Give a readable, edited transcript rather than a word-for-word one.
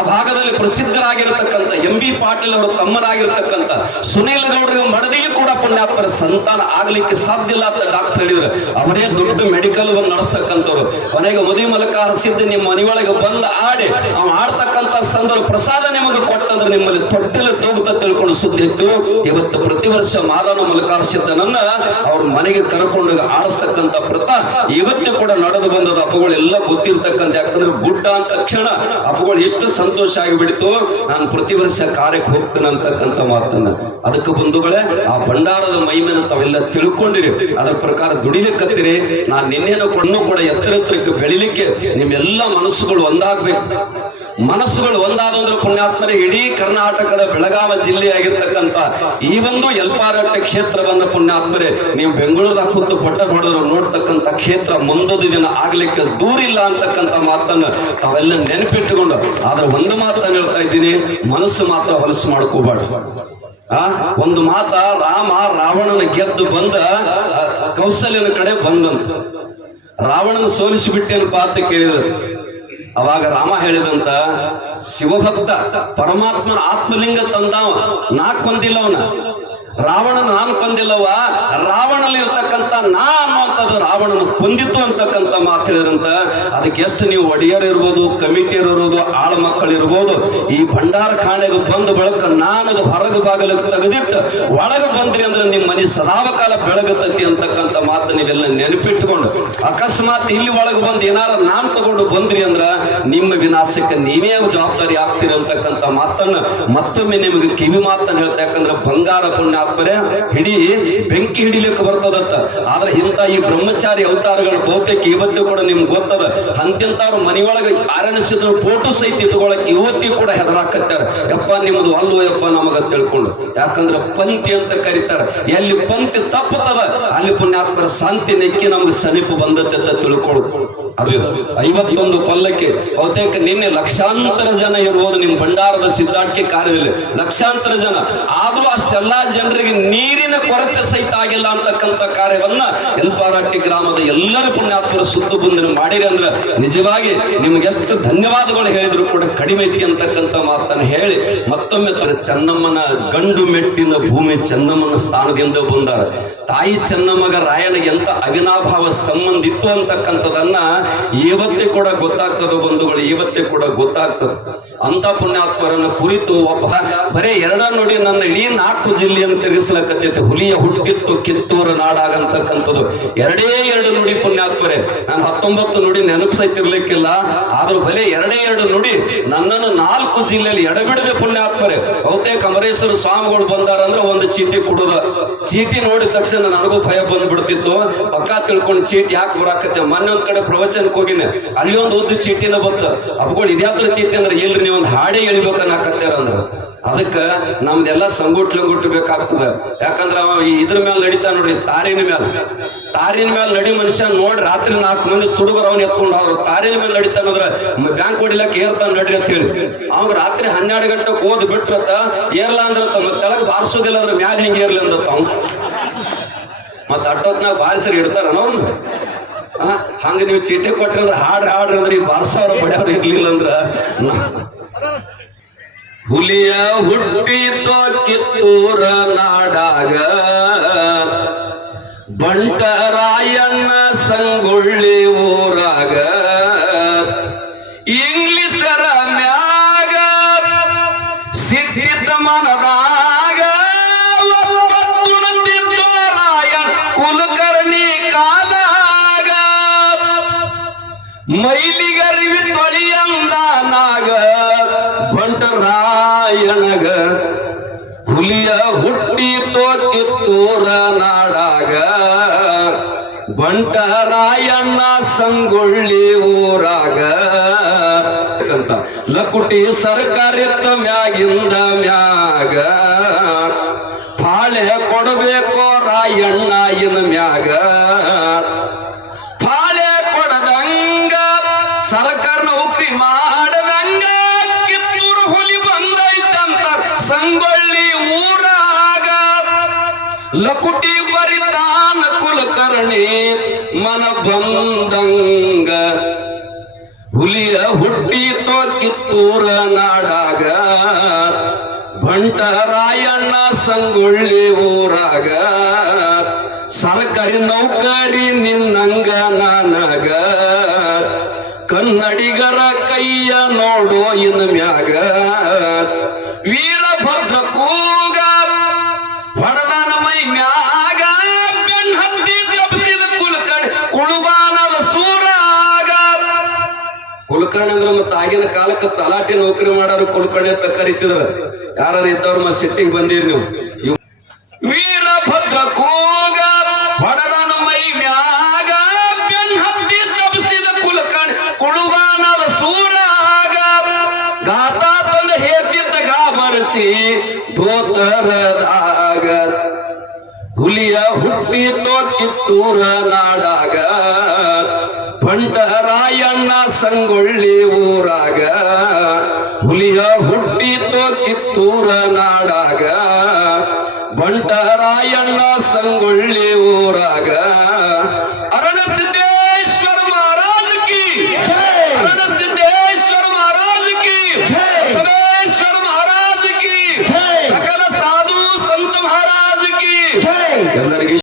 ಆ ಭಾಗದಲ್ಲಿ ಪ್ರಸಿದ್ಧರಾಗಿರತಕ್ಕಂಥ ಎಂ.ಬಿ. ಪಾಟೀಲ್ ಅವರು ತಮ್ಮರಾಗಿರ್ತಕ್ಕಂಥ ಸುನೀಲ್ ಗೌಡರಿಗೆ ಮಡದಿಗೆ ಕೂಡ ಪುಣ್ಯಾತ್ಮರ ಸಂತಾನ ಆಗ್ಲಿಕ್ಕೆ ಸಾಧ್ಯ ಇಲ್ಲ ಅಂತ ಡಾಕ್ಟರ್ ಹೇಳಿದ್ರು. ಅವರೇ ದೊಡ್ಡ ಮೆಡಿಕಲ್ ಒಂದು ನಡೆಸ್ತಕ್ಕಂಥವ್ರು. ಕೊನೆಗೆ ಮದುವೆ ಮೂಲಕ ಹರಿಸಿದ್ದು ನಿಮ್ಮ ಮನೆಯೊಳಗೆ ಬಂದು ಆಡಿ ಅವ್ ಆಡ್ತಕ್ಕಂಥ ಸಂದರ್ಭ ಪ್ರಸಾದ ನಿಮಗೆ ಕೊಟ್ಟಂದ್ರೆ ನಿಮ್ಮಲ್ಲಿ ತೊಟ್ಟಿಲು ತೂಗುತ್ತ ತಿಳ್ಕೊಂಡು ಸುದ್ದಿ ಇತ್ತು. ಇವತ್ತು ಪ್ರತಿ ವರ್ಷ ಮಾದನ ಮಲ್ಲಿಕಾರ್ಜುನ ಸಿದ್ಧನನ್ನ ಅವ್ರ ಮನೆಗೆ ಕರ್ಕೊಂಡು ಆಡಿಸ್ತಕ್ಕಂಥ ಪ್ರಥಾ ಇವತ್ತು ಕೂಡ ನಡೆದು ಬಂದದ. ಅಪ್ಪಗಳೆಲ್ಲ ಗೊತ್ತಿರ್ತಕ್ಕಂಥ, ಯಾಕಂದ್ರೆ ಗುಡ್ಡ ಅಂತ ತಕ್ಷಣ ಅಪ್ಪಗಳು ಎಷ್ಟು ಸಂತೋಷ ಆಗಿಬಿಡ್ತು. ನಾನು ಪ್ರತಿ ವರ್ಷ ಕಾರ್ಯಕ್ಕೆ ಹೋಗ್ತೇನೆ ಅಂತಕ್ಕಂಥ ಮಾತನ್ನ. ಅದಕ್ಕೆ ಬಂಧುಗಳೇ, ಆ ಭಂಡಾರದ ಮಹಿಮೆನ ತಾವೆಲ್ಲ ತಿಳ್ಕೊಂಡಿರಿ, ಅದರ ಪ್ರಕಾರ ದುಡಿಲಿಕ್ಕತ್ತೀರಿ. ನಾನು ನಿನ್ನೇನು ಕೂಡ ಎತ್ತರಕ್ಕೆ ಬೆಳಿಲಿಕ್ಕೆ ನಿಮ್ಮೆಲ್ಲ ಮನಸ್ಸುಗಳು ಒಂದಾಗ್ಬೇಕು. ಮನಸ್ಸುಗಳು ಒಂದಾದಂದ್ರೆ ಪುಣ್ಯಾತ್ಮರೇ ಇಡೀ ಕರ್ನಾಟಕದ ಬೆಳಗಾವಿ ಜಿಲ್ಲೆಯಾಗಿರ್ತಕ್ಕಂಥ ಈ ಒಂದು ಯಲ್ಪಾರಟ್ಟ ಕ್ಷೇತ್ರವನ್ನ ಪುಣ್ಯಾತ್ಮರೇ ನೀವು ಬೆಂಗಳೂರು ಕೂತು ಪಟ್ಟ ಹೊಡೆದ್ರು ನೋಡ್ತಕ್ಕಂಥ ಕ್ಷೇತ್ರ ಮುಂದೊಂದು ದಿನ ಆಗ್ಲಿಕ್ಕೆ ದೂರಿಲ್ಲ ಅಂತಕ್ಕಂಥ ಮಾತನ್ನ ತಾವೆಲ್ಲ ನೆನಪಿಟ್ಟುಕೊಂಡು, ಆದ್ರೆ ಒಂದು ಮಾತನ್ನ ಹೇಳ್ತಾ ಇದ್ದೀನಿ, ಮನಸ್ಸು ಮಾತ್ರ ಹೊಲಸು ಮಾಡ್ಕೋಬಾರ್ದು. ಒಂದು ಮಾತ, ರಾಮ ರಾವಣನ ಗೆದ್ದು ಬಂದ ಕೌಸಲ್ಯನ ಕಡೆ ಬಂದಂತ. ರಾವಣನ ಸೋಲಿಸಿಬಿಟ್ಟೇನಪ್ಪ ಅಂತ ಕೇಳಿದ್ರು. ಅವಾಗ ರಾಮ ಹೇಳಿದಂತ, ಶಿವಭಕ್ತ ಪರಮಾತ್ಮನ ಆತ್ಮಲಿಂಗ ತಂದಾವ, ನಾ ಕೊಂದಿಲ್ಲವನ. ರಾವಣನ ನಾನು ಕೊಂದಿಲ್ಲವ, ರಾವಣಲ್ಲಿ ಇರ್ತಕ್ಕಂಥ ನಾ ಅನ್ನುವಂಥದ್ದು ರಾವಣನ ಕೊಂದಿತ್ತು ಅಂತಕ್ಕಂಥ ಮಾತು ಹೇಳಿದ್ರಂತ. ಅದಕ್ಕೆ ಎಷ್ಟು ನೀವು ಒಡೆಯರ್ ಇರ್ಬೋದು, ಕಮಿಟಿಯರ್ ಇರ್ಬೋದು, ಆಳ ಮಕ್ಕಳು ಇರ್ಬೋದು, ಈ ಭಂಡಾರ ಖಾನೆಗೆ ಬಂದ ಬಳಕ ನಾನದು ಹೊರಗೆ ಬಾಗಲಿಗೆ ತೆಗೆದಿಟ್ಟು ಒಳಗೆ ಬಂದ್ರಿ ಅಂದ್ರೆ ನಿಮ್ಮ ಮನೆ ಸದಾವಕಾಲ ಬೆಳಗತತಿ ಅಂತಕ್ಕಂಥ ಮಾತು ನೀವೆಲ್ಲ ನೆನಪಿಟ್ಕೊಂಡು, ಅಕಸ್ಮಾತ್ ಇಲ್ಲಿ ಒಳಗೆ ಬಂದು ಏನಾರ ನಾನ್ ತಗೊಂಡು ಬಂದ್ರಿ ಅಂದ್ರ ನಿಮ್ಮ ವಿನಾಶಕ್ಕೆ ನೀವೇ ಜವಾಬ್ದಾರಿ ಆಗ್ತೀರಿ ಅಂತಕ್ಕಂಥ ಮಾತನ್ನ ಮತ್ತೊಮ್ಮೆ ನಿಮಗೆ ಕಿವಿ ಮಾತನ್ನ ಹೇಳ್ತಾ. ಯಾಕಂದ್ರೆ ಬಂಗಾರ ಪುಣ್ಯಾತ್ಮರೇ ಹಿಡಿ ಬೆಂಕಿ ಹಿಡಿಲಿಕ್ಕೆ ಬರ್ತದತ್ತ. ಆದ್ರೆ ಇಂಥ ಈ ಬ್ರಹ್ಮಚಾರಿ ಅವತಾರಗಳು ಬಹುತೇಕ ಇವತ್ತು ಕೂಡ ನಿಮ್ಗೆ ಗೊತ್ತದ. ಅಂತ್ಯಂತವ್ರ ಮನೆಯೊಳಗೆ ಆರಣಿಸಿದ್ರು ಫೋಟೋ ಸಹಿತ ಇಟ್ಕೊಳಕ್ ಇವತ್ತಿಗೂ ಕೂಡ ಹೆದರಾಕತ್ತಾರೆ. ಯಪ್ಪ ನಿಮ್ದು ಅಲ್ವೋ ಯಪ್ಪ ನಮಗ ತಿಳ್ಕೊಂಡು. ಯಾಕಂದ್ರೆ ಪಂಕ್ತಿ ಅಂತ ಕರೀತಾರೆ. ಎಲ್ಲಿ ಪಂಕ್ತಿ ತಪ್ಪುತ್ತದ ಅಲ್ಲಿ ಪುಣ್ಯಾತ್ಮರ ಶಾಂತಿ ನೆಕ್ಕಿ ನಮ್ಗೆ ಸಮೀಪ ಬಂದತ್ತೆ ಅಂತ ತಿಳ್ಕೊಳ್ಳೋದು. ಅದು 51 ಪಲ್ಲಕ್ಕೆ ಬಹುತೇಕ ನಿನ್ನೆ ಲಕ್ಷಾಂತರ ಜನ ಇರ್ಬೋದು ನಿಮ್ ಭಂಡಾರದ ಸಿದ್ಧಾಟಿಕೆ ಕಾರ್ಯದಲ್ಲಿ, ಲಕ್ಷಾಂತರ ಜನ. ಆದ್ರೂ ಅಷ್ಟೆಲ್ಲಾ ಜನರಿಗೆ ನೀರಿನ ಕೊರತೆ ಸಹಿತ ಆಗಿಲ್ಲ ಅಂತಕ್ಕಂಥ ಕಾರ್ಯವನ್ನ ಯಲ್ಪಾರಟ್ಟಿ ಗ್ರಾಮದ ಎಲ್ಲರ ಪುಣ್ಯಾತ್ಮರ ಸುತ್ತು ಬಂದು ಮಾಡಿರಿ ಅಂದ್ರೆ ನಿಜವಾಗಿ ನಿಮ್ಗೆ ಎಷ್ಟು ಧನ್ಯವಾದಗಳು ಹೇಳಿದ್ರು ಕೂಡ ಕಡಿಮೆ ಐತಿ ಅಂತಕ್ಕಂಥ ಮಾತನ್ನು ಹೇಳಿ ಮತ್ತೊಮ್ಮೆ ಚೆನ್ನಮ್ಮನ ಗಂಡು ಮೆಟ್ಟಿನ ಭೂಮಿ ಚೆನ್ನಮ್ಮನ ಸ್ಥಾನದಿಂದ ಬಂದಾರ. ತಾಯಿ ಚೆನ್ನಮ್ಮಗ ರಾಯನಿಗೆ ಎಂತ ಅವಿನಾಭಾವ ಸಂಬಂಧ ಇತ್ತು ಅಂತಕ್ಕಂಥದನ್ನ ಇವತ್ತೇ ಕೂಡ ಗೊತ್ತಾಗ್ತದ ಬಂಧುಗಳು, ಇವತ್ತೇ ಕೂಡ ಗೊತ್ತಾಗ್ತದೆ. ಅಂತ ಪುಣ್ಯಾತ್ಮರನ್ನ ಕುರಿತು ಒಬ್ಬ ಬರೇ ಎರಡ ನೋಡಿ ನನ್ನ ಇಡೀ 4 ಜಿಲ್ಲೆಯನ್ನು ತೆಗೆಸ್ಲಕತ್ತೈತೆ. ಹುಲಿಯ ಹುಟ್ಟಿತ್ತು ಕಿತ್ತೂರು ನಾಡಾಗಂತಕ್ಕಂಥದ್ದು ಎರಡೇ 2 ನುಡಿ ಪುಣ್ಯಾತ್ಮರೇ. ನಾನು 19 ನುಡಿ ನೆನಪಿಸೈತಿರ್ಲಿಕ್ಕಿಲ್ಲ, ಆದ್ರೂ ಬರೀ 2 ನುಡಿ ನನ್ನನ್ನು 4 ಜಿಲ್ಲೆಯಲ್ಲಿ ಎಡಬಿಡದೆ ಪುಣ್ಯಾತ್ಮರೇ. ಬಹುತೇಕ ಅಮರೇಶ್ವರ ಸ್ವಾಮಿಗಳು ಬಂದಾರ ಅಂದ್ರೆ ಒಂದು ಚೀಟಿ ಕೊಡುದ. ಚೀಟಿ ನೋಡಿದ ತಕ್ಷಣ ನನಗೂ ಭಯ ಬಂದ್ಬಿಡ್ತಿತ್ತು. ಪಕ್ಕ ತಿಳ್ಕೊಂಡು ಚೀಟಿ ಯಾಕೆ ಬರಾಕತ್ತೆ. ಮೊನ್ನೆ ಒಂದ್ ಕಡೆ ಪ್ರವಚನಕ್ಕೆ ಹೋಗಿನಿ, ಅಲ್ಲಿ ಒಂದು ಉದ್ದು ಚೀಟಿನ ಬಂತ. ಅಪ್ಗಳು ಇದ್ಯಾತ್ರ ಚೀಟಿ ಅಂದ್ರೆ ಇಲ್ರಿ ನೀವು ಒಂದು ಹಾಡೇ ಎಳಿಬೇಕನ್ನಾಕತ್ತಾರ ಅಂದ್ರ. ಅದಕ್ಕ ನಮ್ದೆಲ್ಲ ಸಂಗುಟ್ ಬೇಕಾಗ್ತದ. ಯಾಕಂದ್ರ ಅವ ಇದ್ರ ಮೇಲೆ ನಡೀತಾ ನೋಡ್ರಿ, ತಾರಿನ ಮೇಲೆ ನಡಿ ಮನುಷ್ಯ ನೋಡಿ ರಾತ್ರಿ 4 ಮಂದಿ ತುಡುಗರು ಅವನ್ ಎತ್ಕೊಂಡು ಅವ್ರು ತಾರಿನ ಮೇಲೆ ನಡೀತಾನಂದ್ರ ಬ್ಯಾಂಕ್ ಹೊಡಿಲಕ್ಕೆ ಏರ್ತಾನ ನಡ್ರಿ ಅಂತ ಹೇಳಿ ಅವಾಗ ರಾತ್ರಿ 12 ಗಂಟೆಗೆ ಓದ್ ಬಿಟ್ರತ್ತ ಏರ್ಲಾ ಅಂದ್ರ ತೆಳಗ್ ಬಾರಿಸೋದಿಲ್ಲ ಅಂದ್ರೆ ಮ್ಯಾಲ ಹಿಂಗೆ ಏರ್ಲಿ ಅಂದತ್ತ ಅವ್ನು. ಮತ್ತ ಅಟ್ಟೊತ್ನಾಗ ಬಾರಿಸರಿ ಇಡ್ತಾರ ಅವ್ನು. ಹಂಗ ನೀವು ಚೀಟಿ ಕೊಟ್ರಂದ್ರ ಹಾಡ್ರಿ ಅಂದ್ರೆ ಈ ಬಾರ್ಸವ್ರ ಬಡಿಯವ್ರು ಇರ್ಲಿಲ್ಲ ಅಂದ್ರ ಹುಲಿಯ ಹುಟ್ಟಿತೋ ಕಿತ್ತೂರ ನಾಡಾಗ ಬಂಟರಾಯಣ್ಣ ಸಂಗೊಳ್ಳಿ ಊರಾಗ ಇಂಗ್ಲಿಷರ ಮ್ಯಾಗ ಸಿದ್ಧ ಮನದಾಗ ರಾಯಣ್ಣ ಕುಲಕರ್ಣಿ ಕಾಲಾಗ ಮೈಲಿಗರಿವಿ ತೊಳಿಯಂದಾನಾಗ ಬಂಟರಾಯಣಗ ಹುಲಿಯ ಹುಟ್ಟಿತೋ ಕಿತ್ತೂರ ನಾಡಾಗ ಬಂಟರಾಯಣ್ಣ ಸಂಗೊಳ್ಳಿ ಊರಾಗ ಅಂತ ಲಕುಟಿ ಸರ್ಕಾರಿತ್ತ ಮ್ಯಾಗಿಂದ ಮ್ಯಾಗ ಪಾಳೆ ಕೊಡಬೇಕೋ ರಾಯಣ್ಣ ಇನ ಮ್ಯಾಗ ಪಾಳೆ ಕೊಡದಂಗ ಸರ್ಕಾರ ನೌಕರಿ ಮಾಡದಂಗ ಕಿತ್ತೂರು ಹುಲಿ ಬಂದೈತಂತ ಸಂಗೊಳ್ಳಿ ಊರಾಗ ಲಕುಟಿ ಬರಿತಾನ ಕುಲಕರ್ಣಿ ಮನ ಬಂದಂಗ ಹುಲಿಯ ಹುಟ್ಟಿತೋ ಕಿತ್ತೂರ ನಾಡಾಗ ಬಂಟರಾಯಣ್ಣ ಸಂಗೊಳ್ಳಿ ಊರಾಗ ಸರ್ಕಾರಿ ನೌಕರಿ ನಿನ್ನಂಗ ನನಗ ಕನ್ನಡಿಗರ ಕೈಯ ನೋಡೋ ಇನ್ ಮ್ಯಾಗ ವೀರಭದ್ರ ಕೂಗ ಹೊಡೆದನ ಮೈ ಮ್ಯಾಗ ಬೆನ್ ಹತ್ತಿ ತಪ್ಪಿಸಿದ ಕುಳುಬಾನದ ಸೂರಾಗ. ಕುಲಕರ್ಣಿ ಅಂದ್ರೆ ಮತ್ತೆ ಆಗಿನ ಕಾಲಕ್ಕೆ ತಲಾಟೆ ನೌಕರಿ ಮಾಡೋರು ಕುಲಕರ್ಣಿ ಅಂತ ಕರಿತಿದ್ರ. ಯಾರು ಇದ್ದವ್ರು ಮತ್ತೆ ಸಿಟ್ಟಿಗೆ ಬಂದಿರಿ ನೀವು. ವೀರಭದ್ರ ಕೂಗ ಹೊಡೆದನ ಮೈ ಮ್ಯಾಗ ಬೆನ್ ಹತ್ತಿ ತಪ್ಪಿಸಿದ ಕುಳುಬಾನದ ಸೂರಾಗ ಗಾತ ತಂದ ಹೇತಿದ್ದ ಗಾಬರಿಸಿ ಧೋತರದಾಗ ಹುಲಿಯ ಹುಟ್ಟಿತೋ ಕಿತ್ತೂರ ನಾಡಾಗ ಬಂಟರಾಯಣ್ಣ ಸಂಗೊಳ್ಳಿ ಊರಾಗ ಹುಲಿಯ ಹುಟ್ಟಿತೋ ಕಿತ್ತೂರ ನಾಡಾಗ ಬಂಟರಾಯಣ್ಣ ಸಂಗೊಳ್ಳಿ